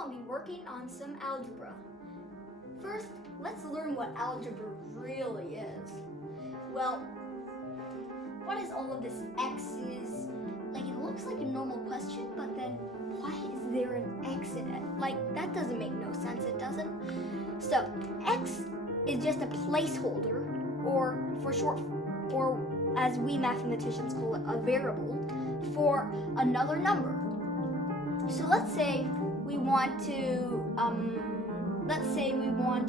I'll be working on some algebra. First, let's learn what algebra really is. Well, what is all of this x's? Like, it looks like a normal question, but then why is there an x in it? Like, that doesn't make no sense, it doesn't. So, x is just a placeholder, or for short, or as we mathematicians call it, a variable, for another number. So let's say we want to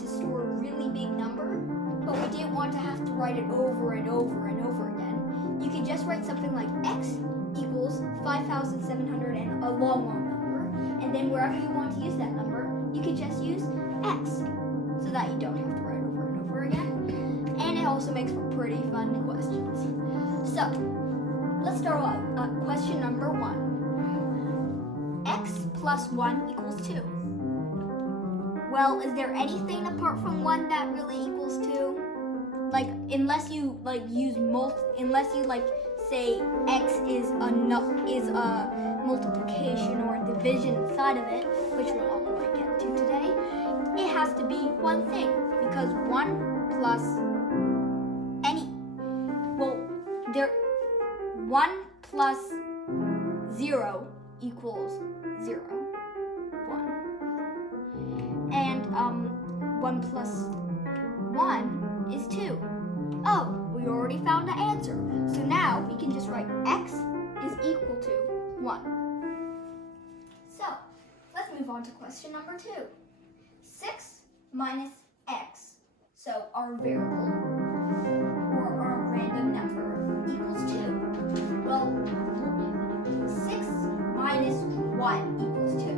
store a really big number, but we didn't want to have to write it over and over and over again. You can just write something like x equals 5,700 and a long number, and then wherever you want to use that number, you can just use x, so that you don't have to write over and over again. And it also makes for pretty fun questions. So let's start out question number 1. X plus 1 equals 2. Well, is there anything apart from 1 that really equals 2? Like, unless you say x is a multiplication or a division inside of it, which we're not going to get to today, it has to be one thing, because 1 plus 0 equals 0, 1. And 1 plus 1 is 2. Oh, we already found the answer. So now we can just write x is equal to 1. So let's move on to question number 2. 6 minus x, so our variable or our random number, equals 2. Well, 6 minus 1 equals 2.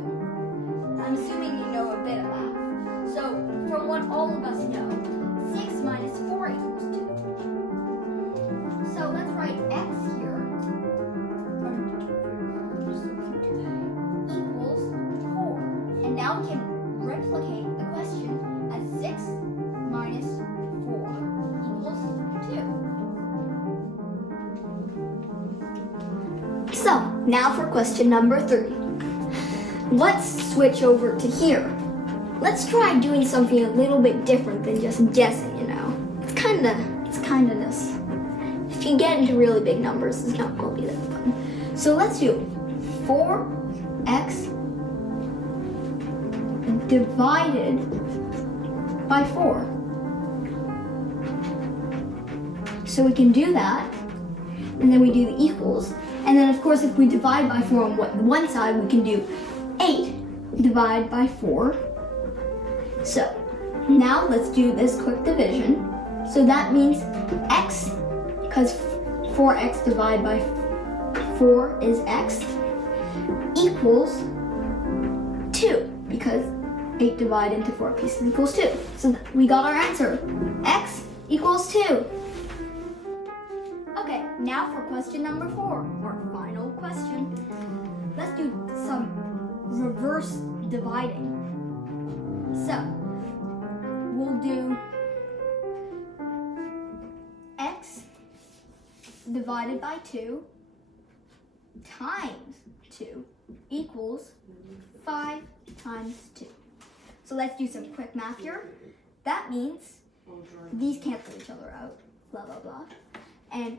I'm assuming you know a bit of math. So from what all of us know, 6 minus 4 equals 2. So let's write x here equals 4. And now we can replicate the question as 6 minus 4 equals 2. So now for question number 3. Let's switch over to here. Let's try doing something a little bit different than just guessing, you know. It's kind of this. If you get into really big numbers, it's not going to be that fun. So let's do 4x divided by 4. So we can do that, and then we do the equals. And then, of course, if we divide by 4 on one side, we can do 8 divided by 4. So now let's do this quick division. So that means x, because 4x divided by 4 is x, equals 2, because 8 divided into 4 pieces equals 2. So we got our answer. X equals 2. Okay, now for question number 4, our final question. Let's do some reverse dividing. So we'll do x divided by 2 times 2 equals 5 times 2. So let's do some quick math here. That means these cancel each other out, blah, blah, blah. And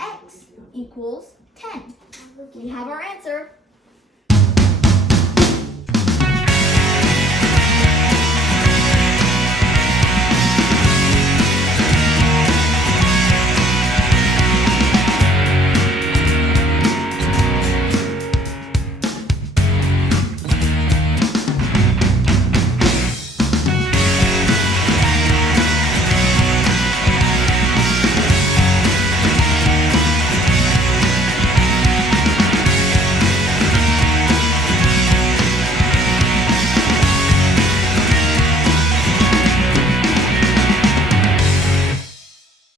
x equals 10. We have our answer.